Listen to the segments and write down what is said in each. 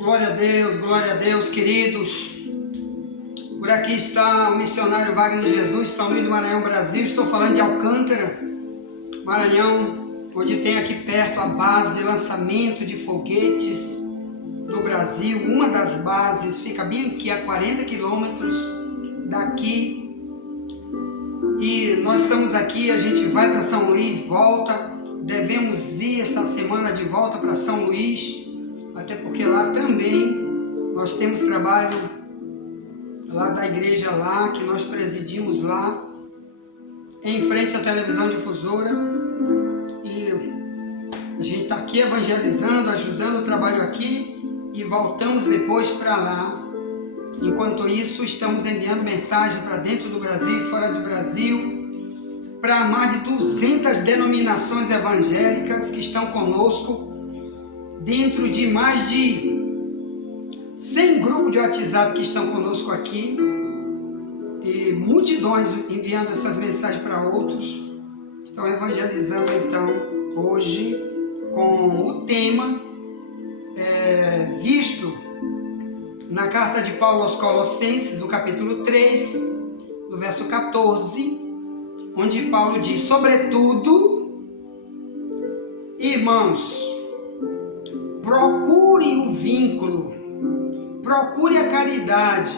Glória a Deus, queridos. Por aqui está o missionário Wagner Jesus, São Luís do Maranhão, Brasil. Estou falando de Alcântara, Maranhão, onde tem aqui perto a base de lançamento de foguetes do Brasil. Uma das bases fica bem aqui a 40 quilômetros daqui. E nós estamos aqui, a gente vai para São Luís, volta. Devemos ir esta semana de volta para São Luís, até porque lá também nós temos trabalho lá da igreja lá, que nós presidimos lá, em frente à televisão difusora. E a gente está aqui evangelizando, ajudando o trabalho aqui e voltamos depois para lá. Enquanto isso, estamos enviando mensagem para dentro do Brasil e fora do Brasil, para mais de 200 denominações evangélicas que estão conosco, dentro de mais de 100 grupos de WhatsApp que estão conosco aqui, e multidões enviando essas mensagens para outros. Estão evangelizando então hoje com o tema visto na carta de Paulo aos Colossenses, do capítulo 3, do verso 14, onde Paulo diz: sobretudo, irmãos, procure o vínculo, procure a caridade,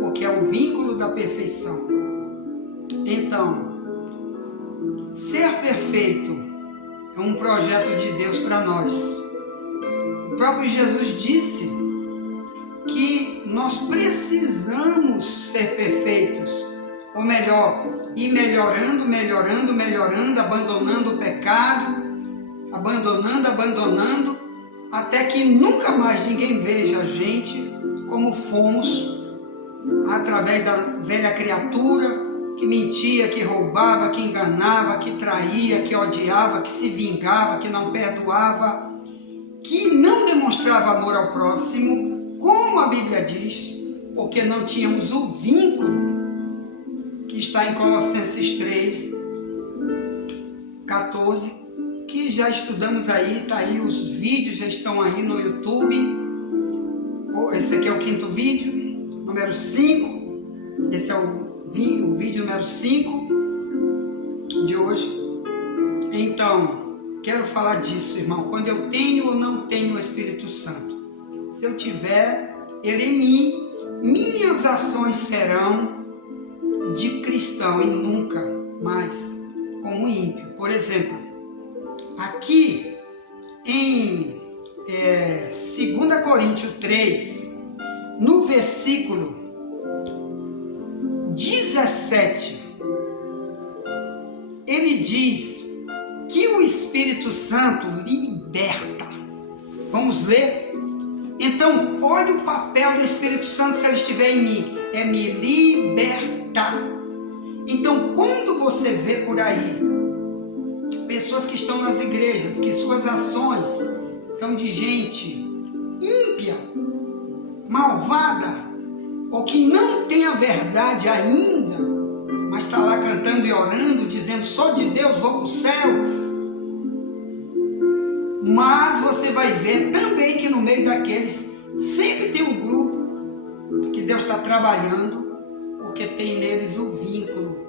porque é o vínculo da perfeição. Então, ser perfeito é um projeto de Deus para nós. O próprio Jesus disse que nós precisamos ser perfeitos, ou melhor, ir melhorando, abandonando o pecado, abandonando, até que nunca mais ninguém veja a gente como fomos, através da velha criatura que mentia, que roubava, que enganava, que traía, que odiava, que se vingava, que não perdoava, que não demonstrava amor ao próximo, como a Bíblia diz, porque não tínhamos o vínculo que está em Colossenses 3, 14, que já estudamos aí, está aí, os vídeos já estão aí no YouTube. Esse aqui é o quinto vídeo, número 5, esse é o vídeo número 5 de hoje. Então, quero falar disso, irmão, quando eu tenho ou não tenho o Espírito Santo. Se eu tiver ele em mim, minhas ações serão de cristão e nunca mais como ímpio. Por exemplo, aqui em 2 Coríntios 3, no versículo 17, ele diz que o Espírito Santo liberta. Vamos ler? Então, olha o papel do Espírito Santo se ele estiver em mim, é me libertar. Então, quando você vê por aí pessoas que estão nas igrejas, que suas ações são de gente ímpia, malvada, ou que não tem a verdade ainda, mas está lá cantando e orando, dizendo: sou de Deus, vou para o céu. Mas você vai ver também que no meio daqueles sempre tem um grupo que Deus está trabalhando, porque tem neles o vínculo.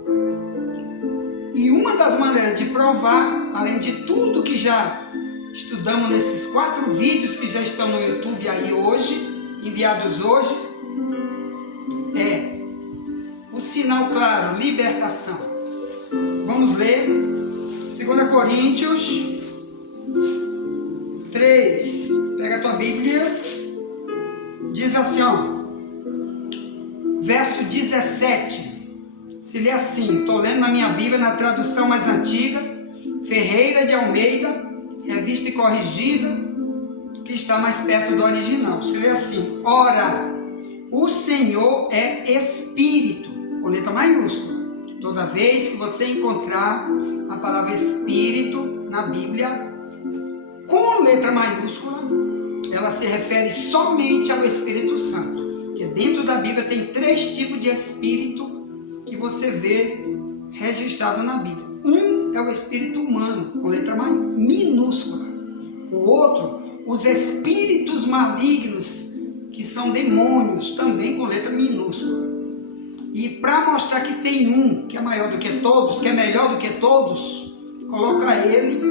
E uma das maneiras de provar, além de tudo que já estudamos nesses 4 vídeos que já estão no YouTube aí hoje, enviados hoje, é o sinal claro, libertação. Vamos ler 2 Coríntios 3, pega a tua Bíblia, diz assim, ó, verso 17, se lê assim, estou lendo na minha Bíblia, na tradução mais antiga, Ferreira de Almeida, revista e corrigida, que está mais perto do original. Se lê assim: ora, o Senhor é Espírito, com letra maiúscula. Toda vez que você encontrar a palavra Espírito na Bíblia, com letra maiúscula, ela se refere somente ao Espírito Santo. Porque dentro da Bíblia tem 3 tipos de Espírito que você vê registrado na Bíblia. Um é o Espírito humano, com letra minúscula. O outro os espíritos malignos, que são demônios, também com letra minúscula. E para mostrar que tem um que é maior do que todos, que é melhor do que todos, coloca ele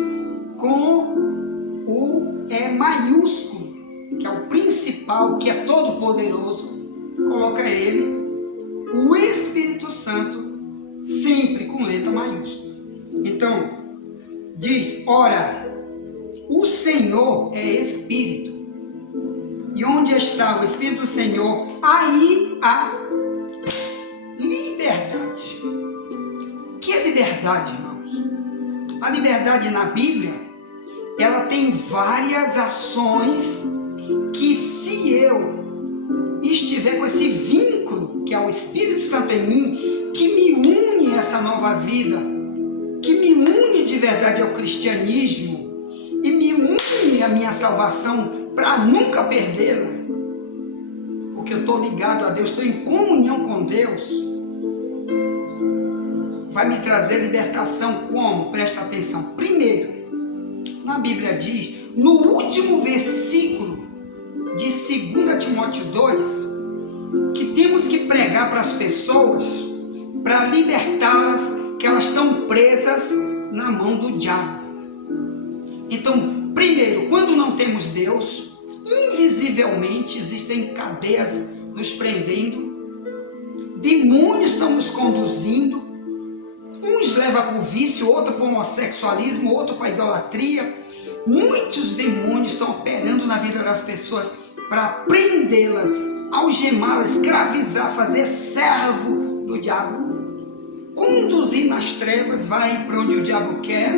com o E maiúsculo, que é o principal, que é todo poderoso. Coloca ele, o Espírito Santo, sempre com letra maiúscula. Então, diz, ora, o Senhor é Espírito. E onde está o Espírito do Senhor, aí há liberdade. Que é liberdade, irmãos? A liberdade na Bíblia, ela tem várias ações que, se eu estiver com esse vínculo, que é o Espírito Santo em mim, que me une a essa nova vida, que me une de verdade ao cristianismo e me une à minha salvação para nunca perdê-la, porque eu estou ligado a Deus, estou em comunhão com Deus, vai me trazer libertação como? Presta atenção. Primeiro, na Bíblia diz, no último versículo de 2 Timóteo 2, que temos que pregar para as pessoas, para libertá-las, que elas estão presas na mão do diabo. Então, primeiro, quando não temos Deus, invisivelmente existem cadeias nos prendendo, demônios estão nos conduzindo, uns levam para o vício, outro para o homossexualismo, outro para a idolatria. Muitos demônios estão operando na vida das pessoas para prendê-las, algemá-las, escravizar, fazer servo do diabo, conduzir nas trevas, vai para onde o diabo quer.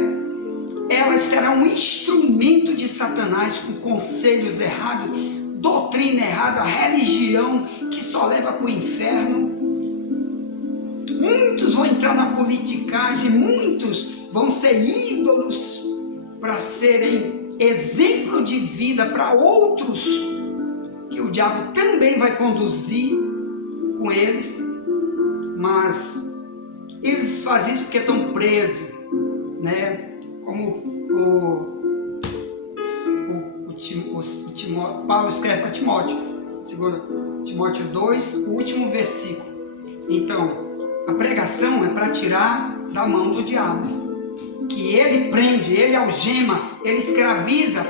Elas serão um instrumento de Satanás, com conselhos errados, doutrina errada, religião que só leva para o inferno. Muitos vão entrar na politicagem, muitos vão ser ídolos para serem exemplo de vida para outros, que o diabo também vai conduzir com eles, mas eles fazem isso porque estão presos, né? Como Paulo escreve para Timóteo, 2 Timóteo 2, o último versículo. Então, a pregação é para tirar da mão do diabo, que ele prende, ele algema, ele escraviza,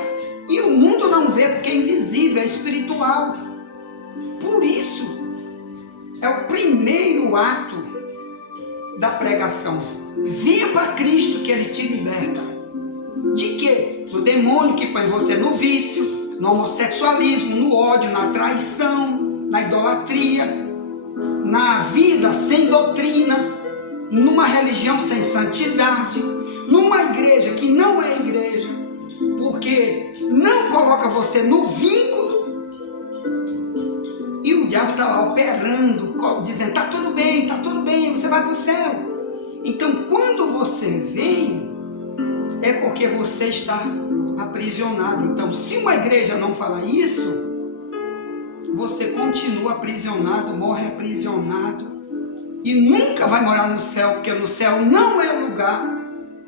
e o mundo não vê porque é invisível, é espiritual. Por isso, é o primeiro ato da pregação. Venha para Cristo que Ele te liberta. De quê? Do demônio que põe você no vício, no homossexualismo, no ódio, na traição, na idolatria, na vida sem doutrina, numa religião sem santidade, numa igreja que não é igreja, porque não coloca você no vínculo, e o diabo está lá operando, dizendo, tá tudo bem, você vai para o céu. Então, quando você vem, é porque você está aprisionado. Então, se uma igreja não falar isso, você continua aprisionado, morre aprisionado, e nunca vai morar no céu, porque no céu não é lugar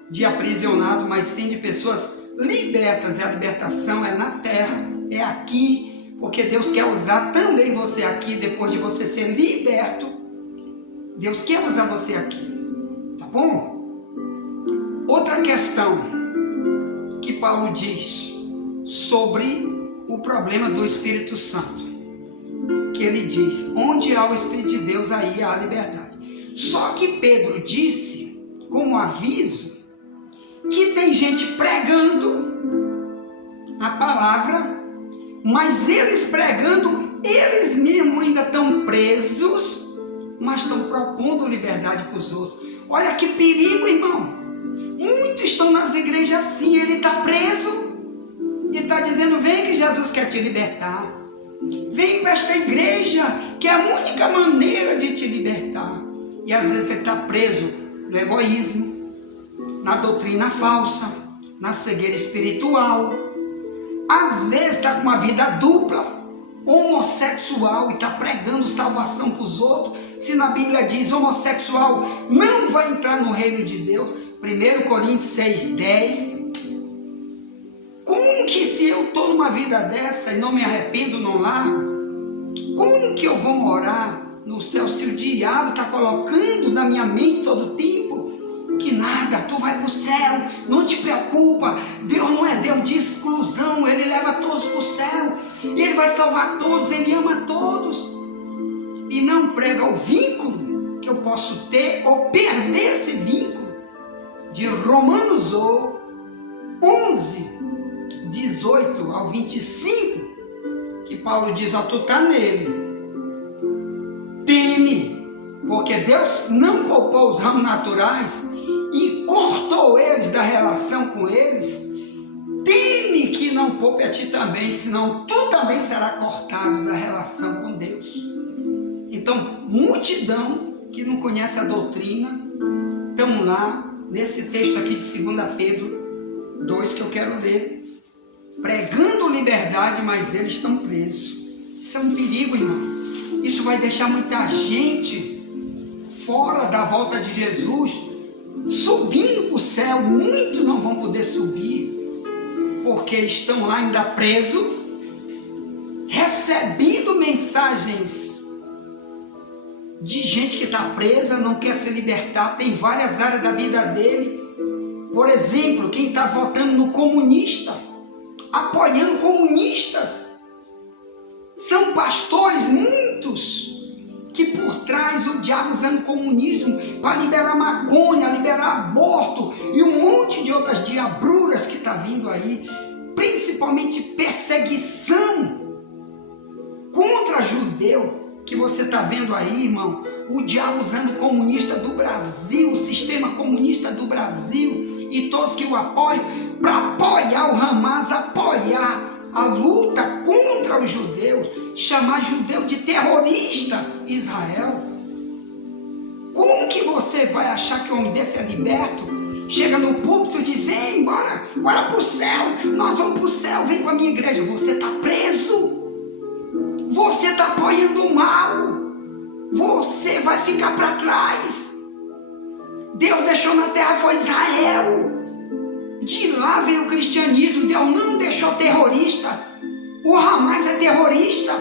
de aprisionado, mas sim de pessoas libertas. E a libertação é na terra, é aqui, porque Deus quer usar também você aqui, depois de você ser liberto. Deus quer usar você aqui, tá bom? Outra questão que Paulo diz sobre o problema do Espírito Santo, que ele diz, onde há o Espírito de Deus, aí há a liberdade. Só que Pedro disse, como aviso, que tem gente pregando a palavra, mas eles pregando, eles mesmos ainda estão presos, mas estão propondo liberdade para os outros. Olha que perigo, irmão. Muitos estão nas igrejas assim, ele está preso e está dizendo, vem que Jesus quer te libertar. Vem para esta igreja, que é a única maneira de te libertar. E às vezes você está preso no egoísmo, na doutrina falsa, na cegueira espiritual. Às vezes está com uma vida dupla, homossexual, e está pregando salvação para os outros. Se na Bíblia diz homossexual não vai entrar no reino de Deus, 1 Coríntios 6:10. Como que se eu estou uma vida dessa e não me arrependo, não largo, como que eu vou morar no céu se o diabo está colocando na minha mente todo o tempo que nada, tu vai para o céu, não te preocupa, Deus não é Deus de exclusão, Ele leva todos para o céu, Ele vai salvar todos, Ele ama todos, e não prega o vínculo que eu posso ter ou perder esse vínculo, de Romanos 11, 18 ao 25, que Paulo diz, ó, tu tá nele, teme, porque Deus não poupou os ramos naturais e cortou eles da relação com eles, teme que não poupe a ti também, senão tu também será cortado da relação com Deus. Então, multidão que não conhece a doutrina, estão lá, nesse texto aqui de 2 Pedro 2, que eu quero ler, pregando liberdade, mas eles estão presos. Isso é um perigo, irmão. Isso vai deixar muita gente fora da volta de Jesus, subindo para o céu. Muitos não vão poder subir, porque estão lá ainda presos, recebendo mensagens de gente que está presa, não quer se libertar, tem várias áreas da vida dele. Por exemplo, quem está votando no comunista, apoiando comunistas, são pastores, muitos, que por trás o diabo usando comunismo para liberar maconha, liberar aborto e um monte de outras diabruras que está vindo aí, principalmente perseguição contra judeu, que você está vendo aí, irmão, o diabo usando o comunista do Brasil, o sistema comunista do Brasil e todos que o apoiam, para apoiar o Hamas, apoiar a luta contra os judeus, chamar judeu de terrorista Israel. Como que você vai achar que um homem desse é liberto? Chega no púlpito e diz, vem, bora para o céu, nós vamos para o céu, vem para a minha igreja. Você está preso, você está apoiando o mal, você vai ficar para trás. Deus deixou na terra foi Israel, de lá veio o cristianismo. Deus não deixou terrorista. O Hamas é terrorista.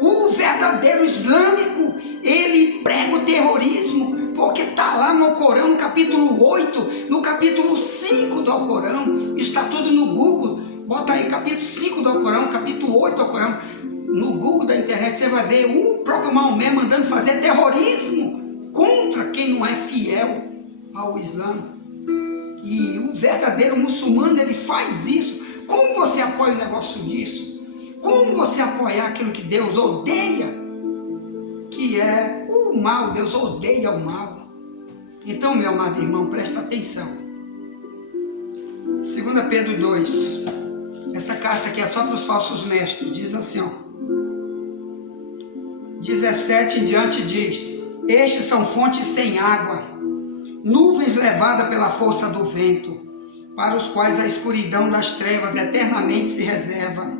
O verdadeiro islâmico, ele prega o terrorismo, porque está lá no Alcorão, no capítulo 8, no capítulo 5 do Alcorão, está tudo no Google, bota aí capítulo 5 do Alcorão, capítulo 8 do Alcorão, no Google da internet você vai ver o próprio Maomé mandando fazer terrorismo contra quem não é fiel ao Islã. E o verdadeiro muçulmano, ele faz isso. Como você apoia um negócio disso? Como você apoiar aquilo que Deus odeia, que é o mal? Deus odeia o mal. Então, meu amado irmão, presta atenção. 2 Pedro 2, essa carta aqui é só para os falsos mestres, diz assim, ó, 17 em diante diz, estes são fontes sem água, nuvens levadas pela força do vento, para os quais a escuridão das trevas eternamente se reserva,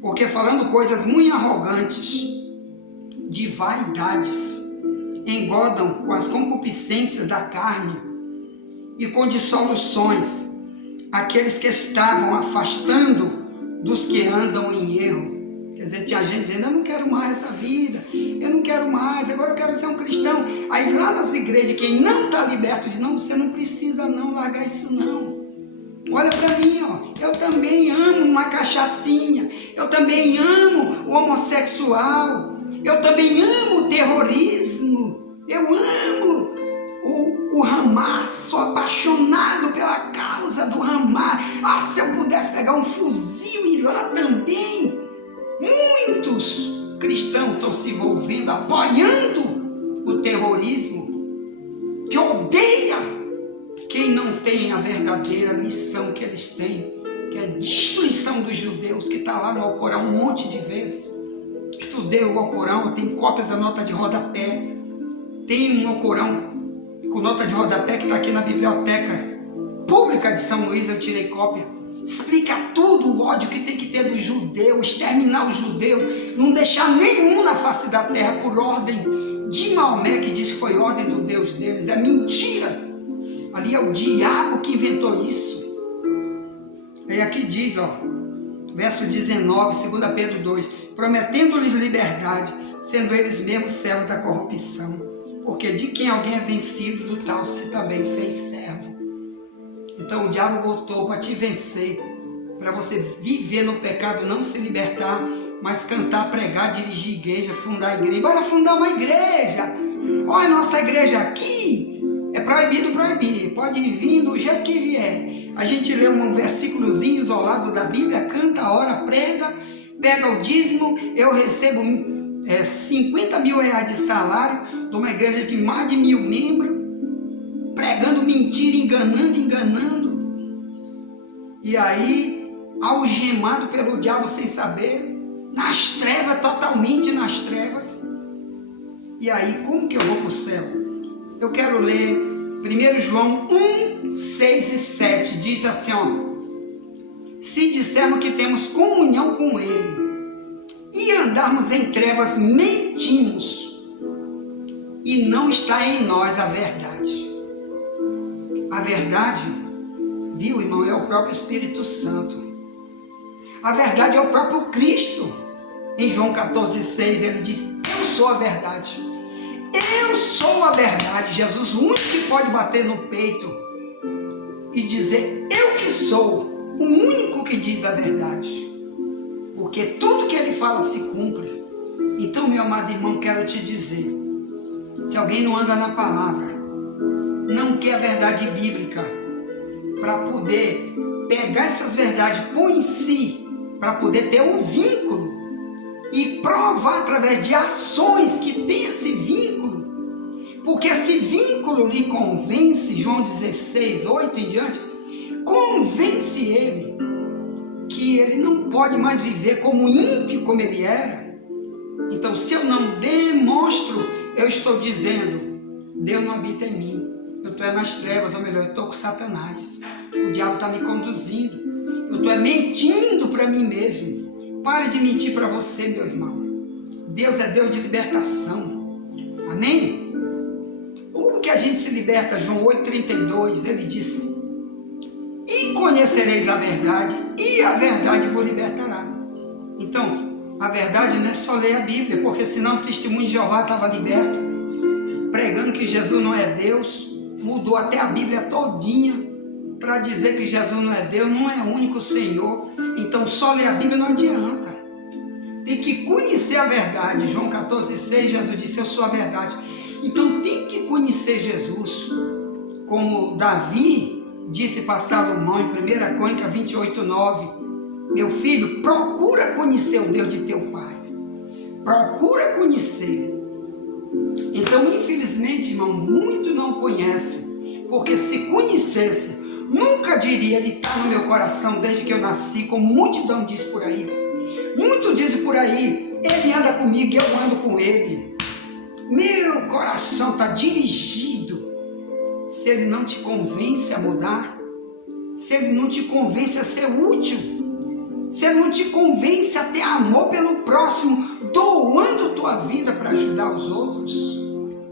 porque falando coisas muito arrogantes, de vaidades, engodam com as concupiscências da carne e com dissoluções aqueles que estavam afastando dos que andam em erro. Quer dizer, tinha gente dizendo, eu não quero mais essa vida, eu não quero mais, agora eu quero ser um cristão. Aí lá nas igrejas, quem não está liberto diz, não, você não precisa não largar isso não. Olha para mim, ó, eu também amo uma cachaçinha, eu também amo o homossexual, eu também amo o terrorismo, eu amo o Hamas, sou apaixonado pela causa do Hamas. Ah, se eu pudesse pegar um fuzil e ir lá também. Muitos cristãos estão se envolvendo, apoiando o terrorismo, que odeia quem não tem a verdadeira missão que eles têm, que é a destruição dos judeus, que está lá no Alcorão um monte de vezes. Estudei o Alcorão, eu tenho cópia da nota de rodapé, tem um Alcorão com nota de rodapé que está aqui na biblioteca pública de São Luís, eu tirei cópia. Explica tudo, o ódio que tem que ter do judeu, exterminar o judeu, não deixar nenhum na face da terra por ordem de Maomé, que diz que foi ordem do Deus deles. É mentira. Ali é o diabo que inventou isso. E aqui diz, ó, Verso 19, 2 Pedro 2, prometendo-lhes liberdade, sendo eles mesmos servos da corrupção, porque de quem alguém é vencido, do tal se também fez servo. Então o diabo botou para te vencer, para você viver no pecado, não se libertar, mas cantar, pregar, dirigir igreja, fundar igreja. Bora fundar uma igreja! Olha, nossa igreja aqui é proibido proibir, pode vir do jeito que vier. A gente lê um versículozinho isolado da Bíblia, canta, ora, prega, pega o dízimo. Eu recebo 50 mil reais de salário de uma igreja de mais de 1000 membros, pregando mentira, enganando. E aí, algemado pelo diabo sem saber, nas trevas, totalmente nas trevas. E aí, como que eu vou para o céu? Eu quero ler 1 João 1, 6 e 7, diz assim, ó: se dissermos que temos comunhão com Ele e andarmos em trevas, mentimos, e não está em nós a verdade. A verdade, viu, irmão, é o próprio Espírito Santo. A verdade é o próprio Cristo. Em João 14,6 ele diz: eu sou a verdade. Eu sou a verdade. Jesus, o único que pode bater no peito e dizer eu que sou, o único que diz a verdade, porque tudo que ele fala se cumpre. Então, meu amado irmão, quero te dizer, se alguém não anda na palavra, não quer a verdade bíblica, para poder pegar essas verdades, pôr em si, para poder ter um vínculo e provar através de ações que tem esse vínculo, porque esse vínculo lhe convence. João 16, 8 em diante, convence ele que ele não pode mais viver como ímpio como ele era. Então, se eu não demonstro, eu estou dizendo, Deus não habita em mim, eu estou nas trevas, ou melhor, eu estou com Satanás, o diabo está me conduzindo, eu estou mentindo para mim mesmo. Pare de mentir para você, meu irmão. Deus é Deus de libertação, amém? Como que a gente se liberta? João 8,32, ele disse: e conhecereis a verdade, e a verdade vos libertará. Então, a verdade não é só ler a Bíblia, porque senão o testemunho de Jeová estava liberto, pregando que Jesus não é Deus, mudou até a Bíblia todinha para dizer que Jesus não é Deus, não é o único Senhor. Então só ler a Bíblia não adianta, tem que conhecer a verdade. João 14,6, Jesus disse: eu sou a verdade. Então tem que conhecer Jesus, como Davi disse para Salomão em 1 Crônica 28,9: meu filho, procura conhecer o Deus de teu pai, procura conhecer. Então, infelizmente, irmão, muito não conhece, porque se conhecesse, nunca diria, ele está no meu coração desde que eu nasci, como multidão diz por aí. Muito dizem por aí, ele anda comigo e eu ando com ele. Meu coração está dirigido. Se ele não te convence a mudar, se ele não te convence a ser útil, se ele não te convence a ter amor pelo próximo, doando tua vida para ajudar os outros,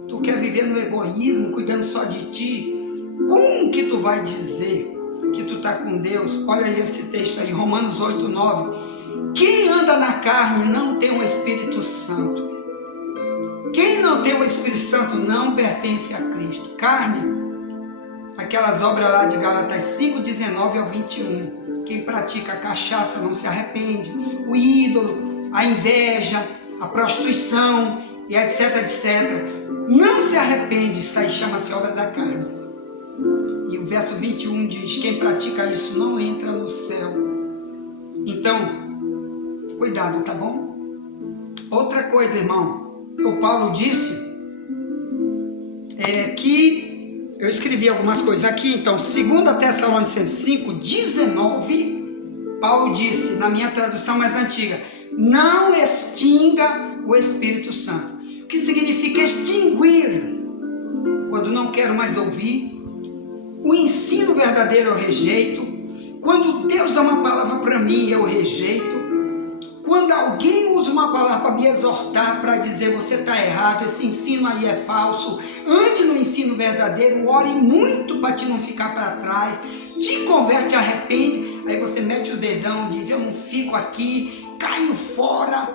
tu quer viver no egoísmo, cuidando só de ti, como que tu vai dizer que tu está com Deus? Olha aí esse texto aí, Romanos 8,9. Quem anda na carne não tem o Espírito Santo. Quem não tem o Espírito Santo não pertence a Cristo. Carne, aquelas obras lá de Gálatas 5:19 ao 21. Quem pratica a cachaça não se arrepende. O ídolo, a inveja, a prostituição, e etc, etc. Não se arrepende, isso aí chama-se obra da carne. E o verso 21 diz: quem pratica isso não entra no céu. Então, cuidado, tá bom? Outra coisa, irmão, o Paulo disse que eu escrevi algumas coisas aqui. Então, 2 Tessalonicenses 5:19, Paulo disse, na minha tradução mais antiga: não extinga o Espírito Santo. O que significa extinguir? Quando não quero mais ouvir, o ensino verdadeiro eu rejeito. Quando Deus dá uma palavra para mim, eu rejeito. Quando alguém usa uma palavra para me exortar, para dizer você está errado, esse ensino aí é falso, ande no ensino verdadeiro, ore muito para te não ficar para trás, te converte, arrepende. aí você mete o dedão, diz, eu não fico aqui, caio fora,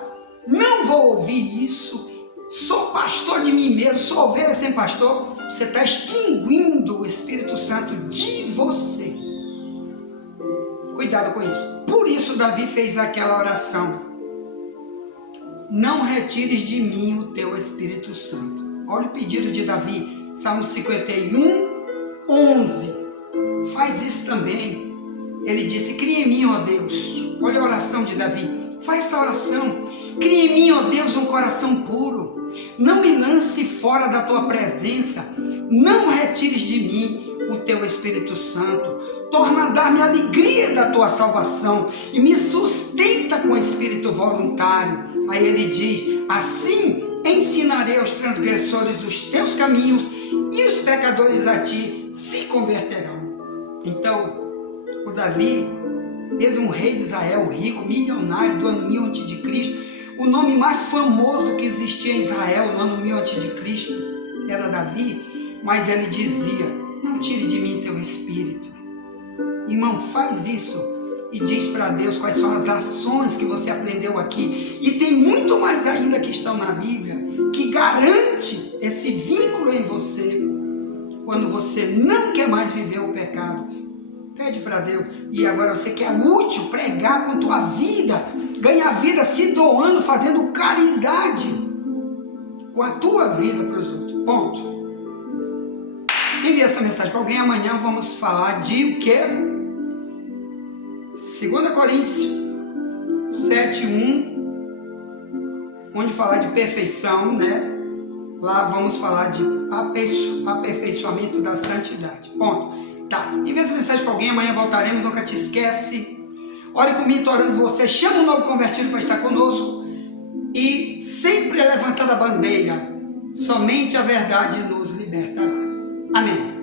não vou ouvir isso, sou pastor de mim mesmo, sou ovelha sem pastor. Você está extinguindo o Espírito Santo de você. Cuidado com isso. Por isso Davi fez aquela oração: não retires de mim o teu Espírito Santo. Olha o pedido de Davi, Salmo 51, 11. Faz isso também. Ele disse, cria em mim, ó Deus. Olha a oração de Davi. Faz essa oração. Cria em mim, ó Deus, um coração puro. Não me lance fora da tua presença. Não retires de mim o teu Espírito Santo. Torna a dar-me a alegria da tua salvação e me sustenta com espírito voluntário. Aí ele diz, assim ensinarei aos transgressores os teus caminhos e os pecadores a ti se converterão. Então, o Davi, mesmo o rei de Israel, rico, milionário do ano 1000 a.C., o nome mais famoso que existia em Israel no ano 1000 a.C. era Davi, mas ele dizia, não tire de mim teu espírito. Irmão, faz isso e diz para Deus quais são as ações que você aprendeu aqui. E tem muito mais ainda que estão na Bíblia, que garante esse vínculo em você, quando você não quer mais viver o pecado. Pede para Deus. E agora você quer útil, pregar com tua vida, ganhar vida se doando, fazendo caridade com a tua vida para os outros. Ponto. Envie essa mensagem para alguém. Amanhã vamos falar de o quê? 2 Coríntios 7:1, onde falar de perfeição, né? Lá vamos falar de aperfeiçoamento da santidade. Ponto. Tá, envia essa mensagem para alguém, amanhã voltaremos, nunca te esquece. Ore por mim, estou orando por você. Chama um novo convertido para estar conosco. E sempre levantando a bandeira, somente a verdade nos libertará. Amém.